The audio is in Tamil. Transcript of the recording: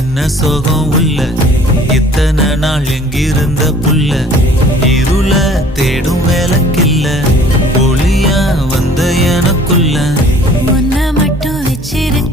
என்ன சோகம் உள்ள இத்தனை நாள் எங்கிருந்த புள்ள இருள தேடும் வேலைக்கில்ல ஒளியா வந்த எனக்குள்ள உன்னை மட்டும் வச்சிருக்க